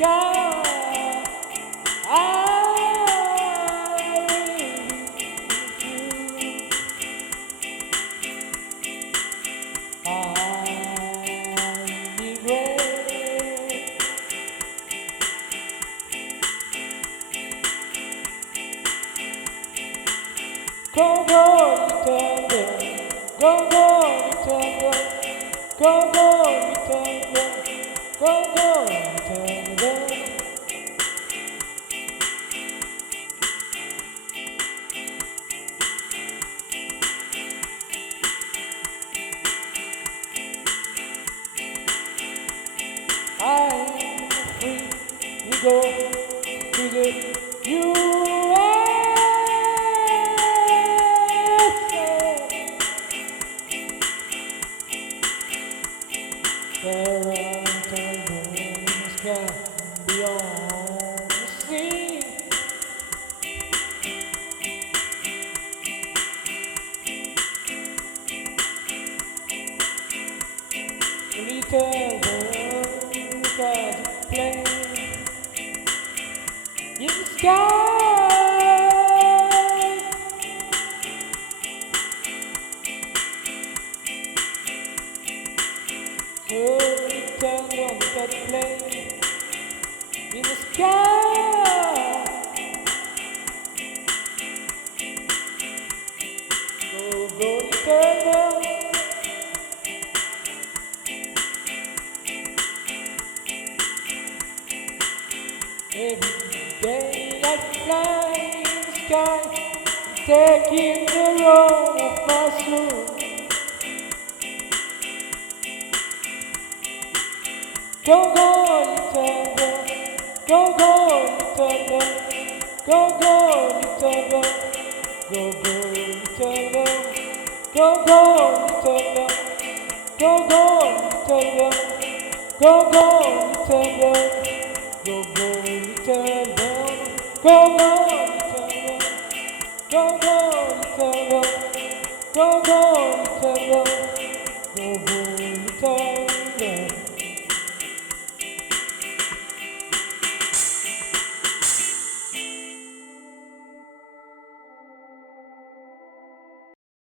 sky. Go, go, Nintendo. Go, go, Nintendo. Go, go, Nintendo. Go, go, Nintendo. I'm free. You go to the USA. There are turbulence can beyond the sea. Little bird got to play in the sky. So little bird got to play in the sky. Go, go, little bird. Every day I fly in the sky, taking the road of my soul. Go, go, little bird. Go, go, little bird. Go, go, little bird. Go, go, little bird. Go, go, little bird. Go, go, little bird. Go, go, little bird. Go, go, little bird. Go, go, little bird. Go, go, little bird. Go, go, little bird.